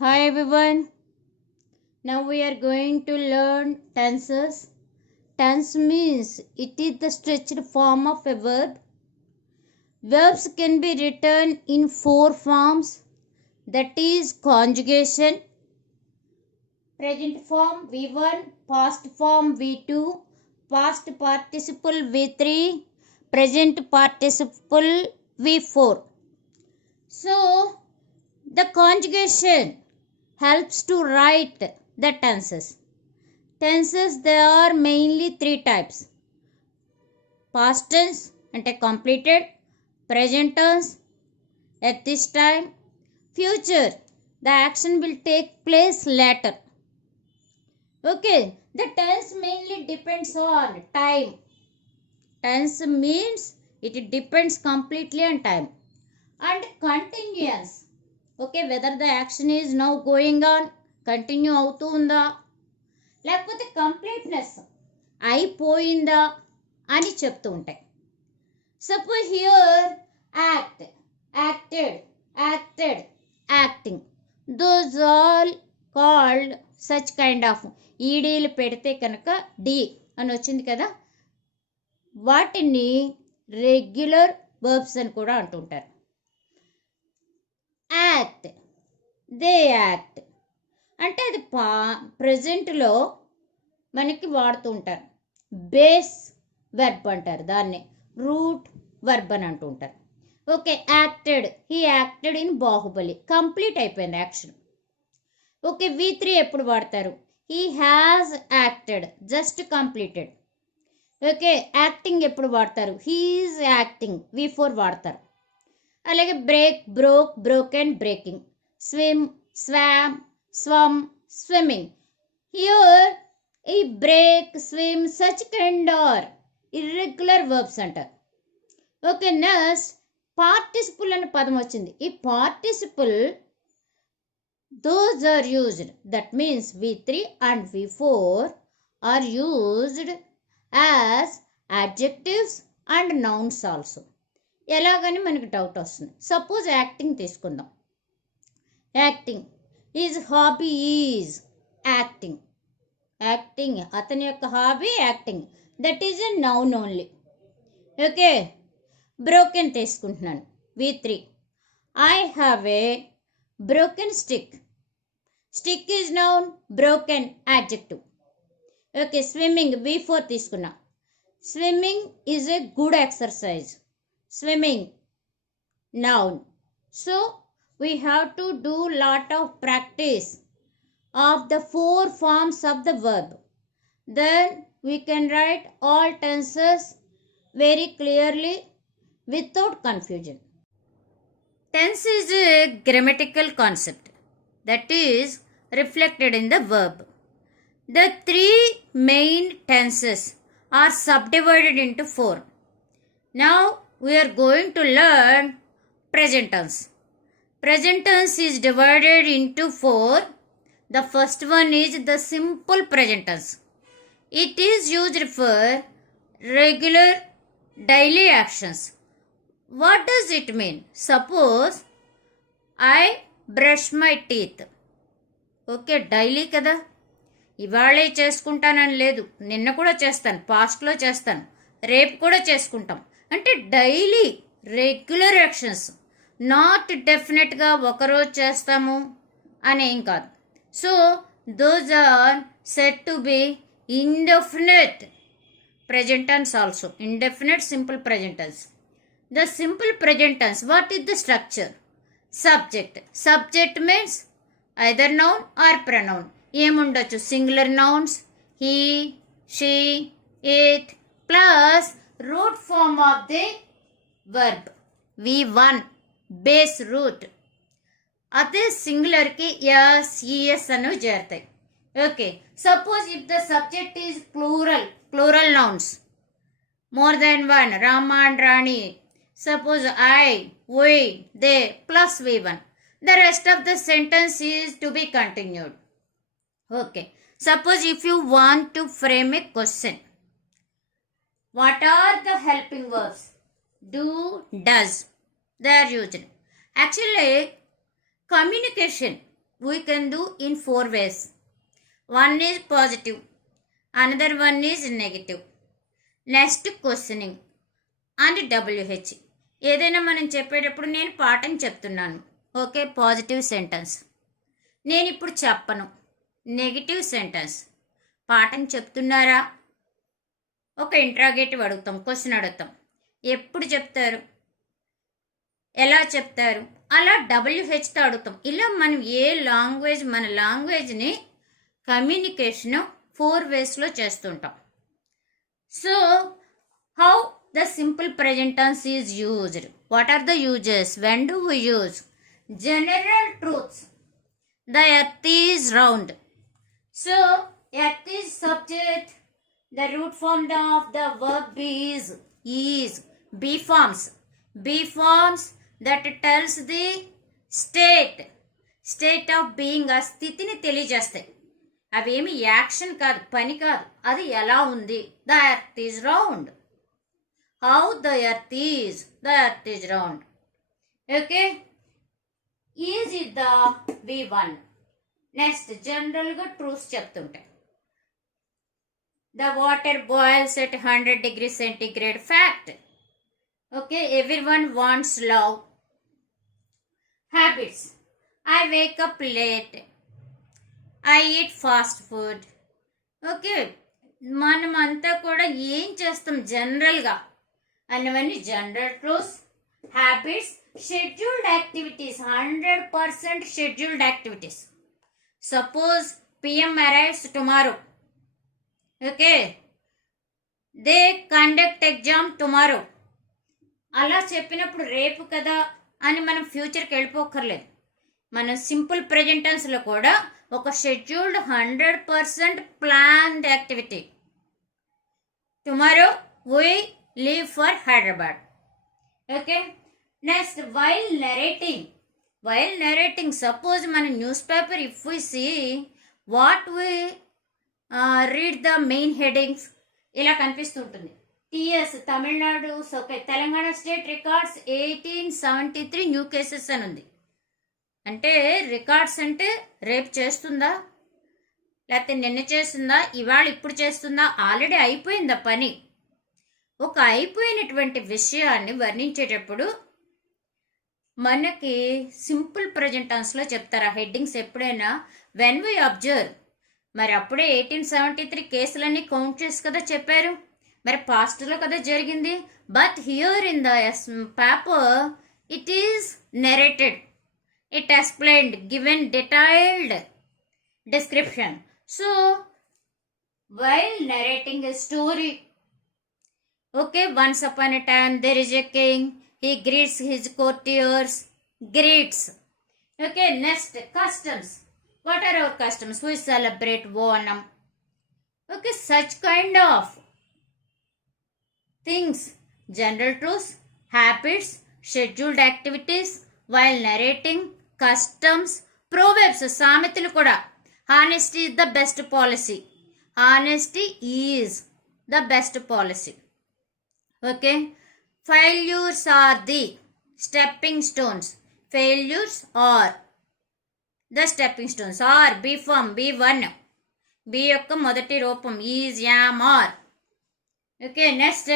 Hi everyone. Now we are going to learn tenses. Tense means it is the stretched form of a verb. Verbs can be written in four forms, that is conjugation, present form V1, past form V2, past participle V3, present participle V4. So the conjugation helps to write the tenses. Tenses, there are mainly three types: past tense అంటే completed, present tense at this time, future the action will take place later. Okay, the tense mainly depends on time. Tense means it depends completely on time. And continuous, okay, whether the action is now going on, continue అవుతూ ఉందా, లేకపోతే కంప్లీట్నెస్ అయిపోయిందా అని చెప్తూ ఉంటాయి. Suppose here act, acted, acted, acting, those all called such kind of. ఈడీలు పెడితే కనుక డి అని వచ్చింది కదా, వాటిని రెగ్యులర్ వర్బ్స్ అని కూడా అంటుంటారు. యాక్ట్, దే యాక్ట్ అంటే అది ప్రజెంట్లో మనకి వాడుతూ ఉంటారు. బేస్ వెర్బ్ అంటారు దాన్ని, రూట్ వెర్బ్ అని అంటూ ఉంటారు. Okay, acted, he acted in Baahubali, complete అయిపోయింది యాక్షన్. ఓకే, V3 ఎప్పుడు వాడతారు? He has acted, just completed. Okay, acting ఎప్పుడు వాడతారు? హీఈస్ యాక్టింగ్, V4 వాడతారు. అలాగే break, broke, broken, breaking, swim, swam, swum, swimming. Here ఈ break, swim, such kind are irregular verbs అంటారు. Okay, next participle అనే పదం వచ్చింది. ఈ participle those are used, that means V3 and V4 are used as adjectives and nouns also. ఎలాగని మనకి డౌట్ వస్తుంది. Suppose acting తీసుకుందాం. Acting, is hobby is acting. Acting, అతని యొక్క hobby acting, that is a noun only. Okay, broken తీసుకుంటున్నాను. V3, I have a broken stick. Stick is noun, broken adjective. Okay, swimming, V4 తీసుకున్నా. Swimming is a good exercise. Swimming, noun. So we have to do lot of practice of the four forms of the verb. Then we can write all tenses very clearly without confusion. Tense is a grammatical concept that is reflected in the verb. The three main tenses are subdivided into four. Now we are going to learn present tense. Present tense is divided into four. The first one is the simple present tense. It is used for regular daily actions. What does it mean? Suppose I brush my teeth. Okay, daily కదా, ఇవాళే చేసుకుంటానని లేదు, నిన్న కూడా చేస్తాను, పాస్ట్లో చేస్తాను, రేపు కూడా చేసుకుంటాం. అంటే డైలీ రెగ్యులర్ యాక్షన్స్, నాట్ డెఫినెట్గా ఒకరోజు చేస్తాము అనేం కాదు. So those are set to be indefinite present tense also. Indefinite simple present tense. The simple present tense, what is the structure? Subject. Subject means either noun or pronoun. ఏముండొచ్చు? Singular nouns, he, she, it, plus root form of the verb V1, base root. అదే సింగులర్కి yes, ES అనేవి చేరుతాయి. Okay, suppose if the subject is plural nouns, more than one, Rama and Rani. Suppose I, we, they, plus V1. The rest of the sentence is to be continued. Okay, suppose if you want to frame a question, what are the helping verbs? Do, does, they are used. Actually, communication we can do in 4 ways. One is positive, another one is negative. Next questioning and WH. ఏదైనా మనం చెప్పేటప్పుడు నేను పాఠం చెప్తున్నాను, okay, positive sentence. నేను ఇప్పుడు చెప్పను, negative sentence. పాఠం చెప్తున్నారా, ఒక ఇంట్రాగేటివ్ అడుగుతాం, క్వశ్చన్ అడుగుతాం. ఎప్పుడు చెప్తారు, ఎలా చెప్తారు, అలా WHతో అడుగుతాం. ఇలా మనం ఏ లాంగ్వేజ్, మన లాంగ్వేజ్ని కమ్యూనికేషన్ 4 వేస్లో చేస్తుంటాం. So how the simple present tense is used? What are the uses? When do we use? General truths. The earth is round. So earth is subject. The root form of the verb is. Be forms that tells the state of being. ఆ స్థితిని తెలియజేస్తాయి. అవేమి యాక్షన్ కాదు, పని కాదు, అది ఎలా ఉంది. The earth is round. How the earth is round. Okay, is it the V1. Next, general గా ట్రూత్స్ చెప్తుంటాయి. The water boils at 100 degrees centigrade. Fact. Okay, everyone wants love. Habits. I wake up late. I eat fast food. Okay, మనం అంతా కూడా ఏం చేస్తాం జనరల్గా అన్నవన్నీ general truths. Habits, scheduled activities, 100% scheduled activities. Suppose PM arrives tomorrow. Okay, they conduct exam tomorrow. అలా చెప్పినప్పుడు రేపు కదా అని మనం ఫ్యూచర్కి వెళ్ళిపోకర్లేదు. మనం సింపుల్ ప్రెజెంట్ టెన్స్లో కూడా ఒక షెడ్యూల్డ్ 100% planned activity. Tomorrow we leave for Hyderabad. Okay, next, while narrating, suppose మన newspaper, if we see what we read the main headings, ఇలా కనిపిస్తుంటుంది. TS Tamil Nadu, Telangana state records 1873 new cases అని ఉంది. అంటే రికార్డ్స్ అంటే రేపు చేస్తుందా, లేకపోతే నిన్న చేస్తుందా, ఇవాళ ఇప్పుడు చేస్తుందా, ఆల్రెడీ అయిపోయిందా పని. ఒక అయిపోయినటువంటి విషయాన్ని వర్ణించేటప్పుడు మనకి సింపుల్ ప్రెజెంట్ టెన్స్లో చెప్తారు ఆ హెడ్డింగ్స్ ఎప్పుడైనా. వెన్ వీ అబ్జర్వ్, మరి అప్పుడే 1873 కేసులన్నీ కౌంట్ చేసి కదా చెప్పారు, మరి పాస్ట్లో కదా జరిగింది. But here in the paper it is narrated, it explained, given detailed description. So while narrating a story, okay, once upon a time there is a king, he greets his courtiers. Okay, next, customs. What are our customs? We celebrate Onam. Okay, such kind of things. General truths, habits, scheduled activities, while narrating, customs, proverbs, సామెతలు కూడా. Honesty is the best policy. Honesty is the best policy. Okay, failures are the stepping stones. Failures are the stepping stones. Are, be form, B1. B యొక్క మొదటి రూపం is, am, are. Okay, next,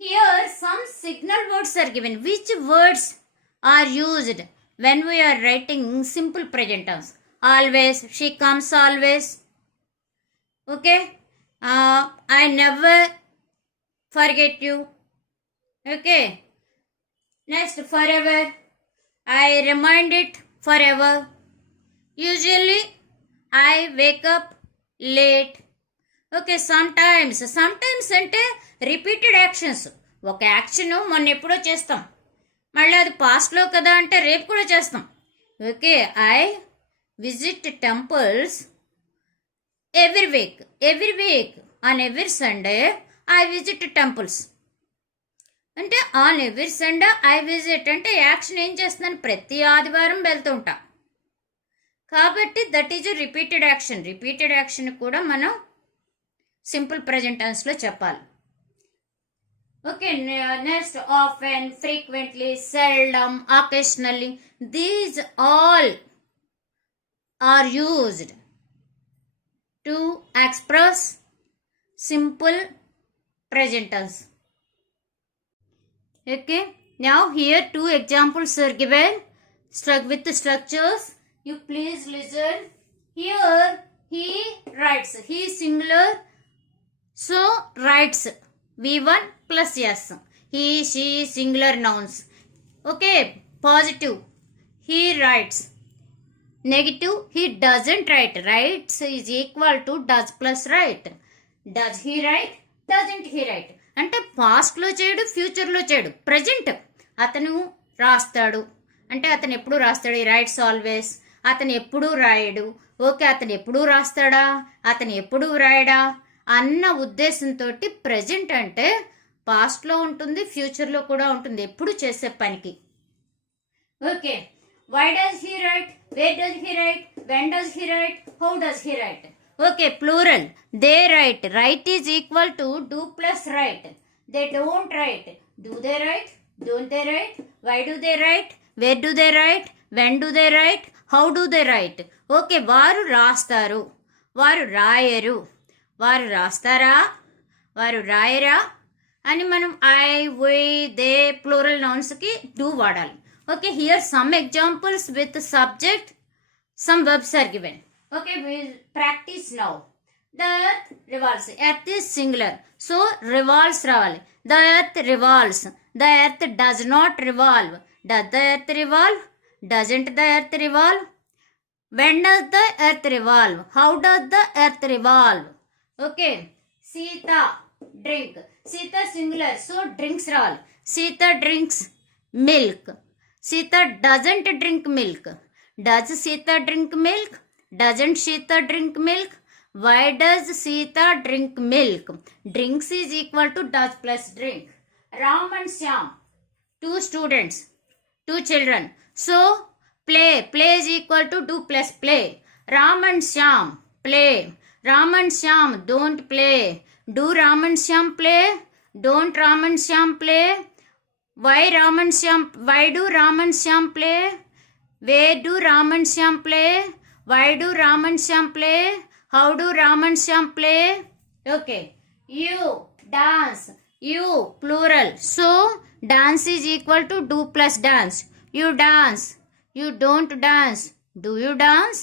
here some signal words are given. Which words are used when we are writing simple present tense? Always, she comes always. Okay, I never forget you. Okay, next, forever, I remind it forever. Usually I wake up late. Okay, sometimes అంటే repeated actions. ఒక యాక్షన్ మొన్న ఎప్పుడో చేస్తాం, మళ్ళీ అది పాస్ట్లో కదా అంటే రేపు కూడా చేస్తాం. Okay, I visit temples every week on every Sunday I visit temples. అంటే on every Sunday I visit అంటే యాక్షన్ ఏం చేస్తున్నాను, ప్రతి ఆదివారం వెళ్తూ ఉంటా. కాబట్టి that is repeated action. Repeated action కూడా మనం సింపుల్ ప్రెజెంట్ టెన్స్లో చెప్పాలి. Okay, next, often, frequently, seldom, occasionally. These all are used to express simple present tense. Okay, now here two examples are given with the structures. You please listen. Here he writes, he is singular, so writes V1 plus S. He, she, singular nouns. Okay, positive, he writes. Negative, he doesn't write. Writes is equal to does plus write. Does he write? Doesn't he write? అంటే పాస్ట్లో చేయడు, ఫ్యూచర్లో చేయడు, ప్రజెంట్ అతను రాస్తాడు. అంటే అతను ఎప్పుడు రాస్తాడు? ఈ రైట్స్ ఆల్వేస్. అతను ఎప్పుడూ రాయడు. ఓకే, అతను ఎప్పుడూ రాస్తాడా, అతను ఎప్పుడూ రాయడా అన్న ఉద్దేశంతో ప్రజెంట్ అంటే పాస్ట్లో ఉంటుంది, ఫ్యూచర్లో కూడా ఉంటుంది, ఎప్పుడు చేసే పనికి. Okay, why does he write? Where does he write? When does he write? How does he write? Okay, plural. They write. Write is equal to do plus write. They don't write. Do they write? Don't they write? Why do they write? Where do they write? When do they write? How do they write? Okay, వారు రాస్తారు, వారు రాయరు. వారు రాస్తారా, వారు రాయరా అని మనం ఐ, వి, దే ప్లూరల్ నౌన్స్కి డూ వాడాలి. Okay, here some examples with subject, some verbs are given. Okay, we will practice now. The earth revolves. Earth is singular, so revolves ravali. The earth revolves. The earth does not revolve. Does the earth revolve? Doesn't the earth revolve? When does the earth revolve? How does the earth revolve? Okay, Sita drink. Sita singular, so drinks ravali. Sita drinks milk. Sita doesn't drink milk. Does Sita drink milk? Doesn't Sita drink milk? Why does Sita drink milk? Drinks is equal to does plus drink. Ram and Shyam, two students, two children. So play. Play is equal to do plus play. Ram and Shyam play. Ram and Shyam don't play. Do Ram and Shyam play? Don't Ram and Shyam play? Why Ram and Shyam? Why do Ram and Shyam play? Where do Ram and Shyam play? Why do Ram and Shyam play? How do Ram and Shyam play? Okay, you dance. You plural, so dance is equal to do plus dance. You dance. You don't dance. Do you dance?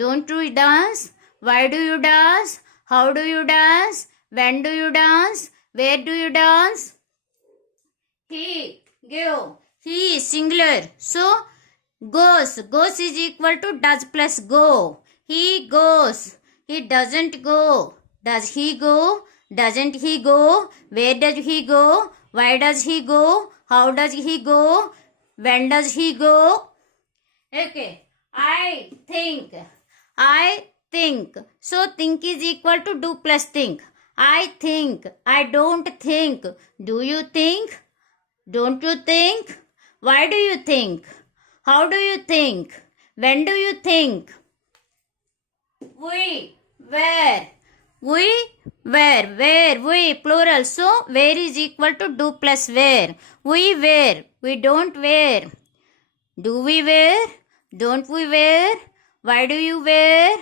Don't you dance? Why do you dance? How do you dance? When do you dance? Where do you dance? He, give. He is singular, so goes. Goes is equal to does plus go. He goes. He doesn't go. Does he go? Doesn't he go? Where does he go? Why does he go? How does he go? When does he go? Okay, I think. I think. So think is equal to do plus think. I think. I don't think. Do you think? Don't you think? Why do you think? How do you think? When do you think? We, where? We, where? Where? We, plural. So, where is equal to do plus where. We wear. We don't wear. Do we wear? Don't we wear? Why do you wear?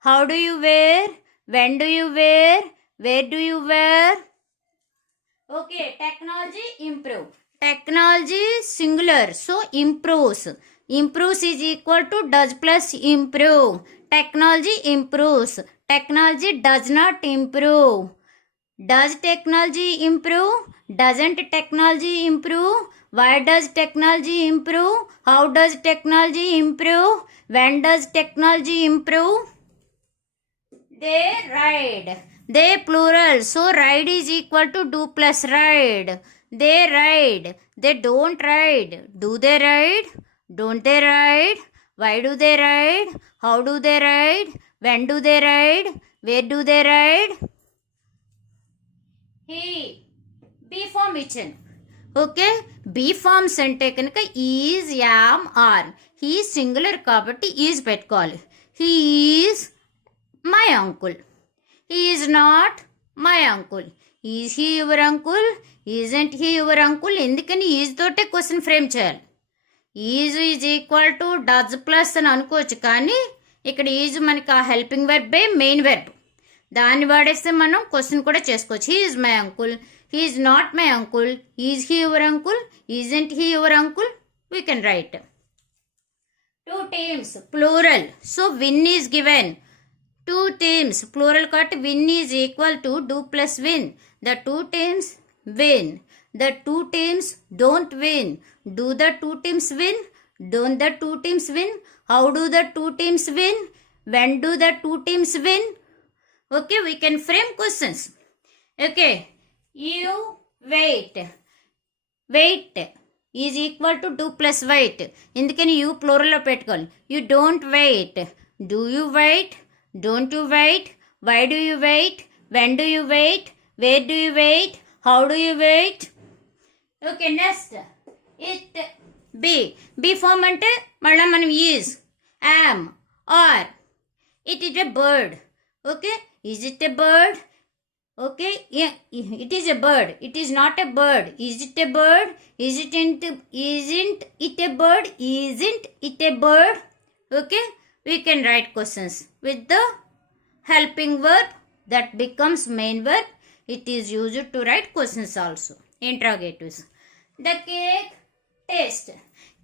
How do you wear? When do you wear? Where do you wear? Okay, technology improve. Technology singular, so improves. Improves is equal to does plus improve. Technology improves. Technology does not improve. Does technology improve? Doesn't technology improve? Why does technology improve? How does technology improve? When does technology improve? They ride. They plural, so ride is equal to do plus ride. They ride. They don't ride. Do they ride? Don't they ride? Why do they ride? How do they ride? When do they ride? Where do they ride? He, B form ఇచ్చాను. Okay, be forms అంటే కనుక is, am, are. He singular కాబట్టి is పెట్టుకోవాలి. He is my uncle. He is not my uncle. Is he your uncle? Isn't he your uncle? ఎందుకని is తోటే question frame చేయాలి. Is is equal to does plus అని అనుకోవచ్చు, కానీ ఇక్కడ ఈజ్ మనకి ఆ హెల్పింగ్ వెర్బే మెయిన్ వెర్బ్. దాన్ని వాడేస్తే మనం క్వశ్చన్ కూడా చేసుకోవచ్చు. He is my uncle, he is not my uncle, is he your uncle, isn't he your uncle, we can write. 2 teams plural, so win is given. 2 teams plural కాబట్టి win is equal to do plus win. The 2 teams win, the 2 teams don't win. Do the 2 teams win? Don't the 2 teams win? How do the 2 teams win? When do the 2 teams win? Okay, we can frame questions. Okay, you wait is equal to do plus wait. ఎందుకని you ప్లూరల్లో పెట్టుకోవాలి. You don't wait, do you wait, don't you wait, why do you wait, when do you wait, where do you wait, how do you wait. Okay, next it be form అంటే మళ్ళీ మనం is, am, are. It is a bird. Okay, is it a bird? Okay, yeah, it is a bird. It is not a bird. Is it a bird? Isn't it a bird? Isn't it a bird? Okay, we can write questions with the helping verb that becomes main verb. It is used to write questions also. Interrogatives. The cake taste.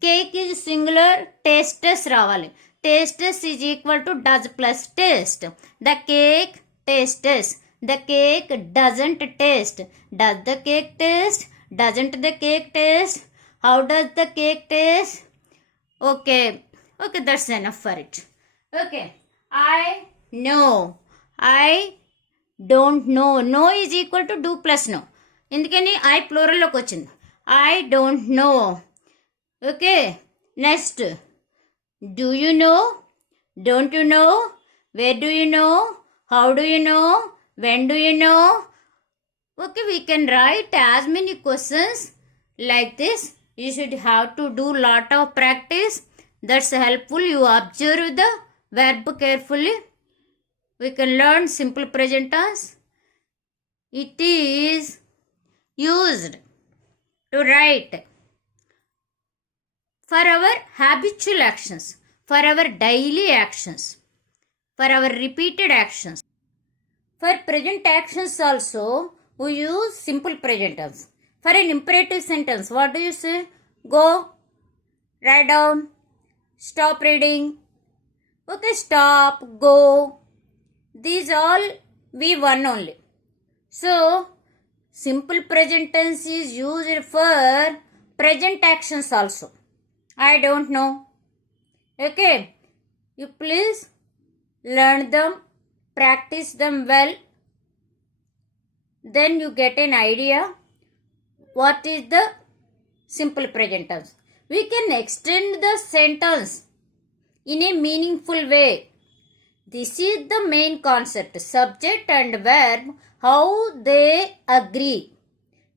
Cake is singular, tastes ravali. Tastes is equal to does plus taste. The cake tastes. The cake doesn't taste. Does the cake taste? Doesn't the cake taste? How does the cake taste? Okay, that's enough for it. Okay, I know, I don't know. No is equal to do plus no. ఎందుకని I ప్లూరల్లోకి వచ్చింది. I don't know. Okay, next, do you know? Don't you know? Where do you know? How do you know? When do you know? Okay, we can write as many questions like this. You should have to do lot of practice. That's helpful. You observe the verb carefully. We can learn simple present tense. It is used to write for our habitual actions, for our daily actions, for our repeated actions. For present actions also, we use simple present tense. For an imperative sentence, what do you say? Go, write down, stop reading. Okay, stop, go. These all V1 only. So, simple present tense is used for present actions also. I don't know. Okay, you please learn them. Practice them well, then you get an idea what is the simple present tense. We can extend the sentence in a meaningful way. This is the main concept, subject and verb, how they agree.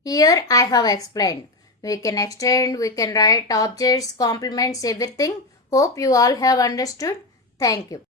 Here I have explained. We can extend, we can write objects, complements, everything. Hope you all have understood. Thank you.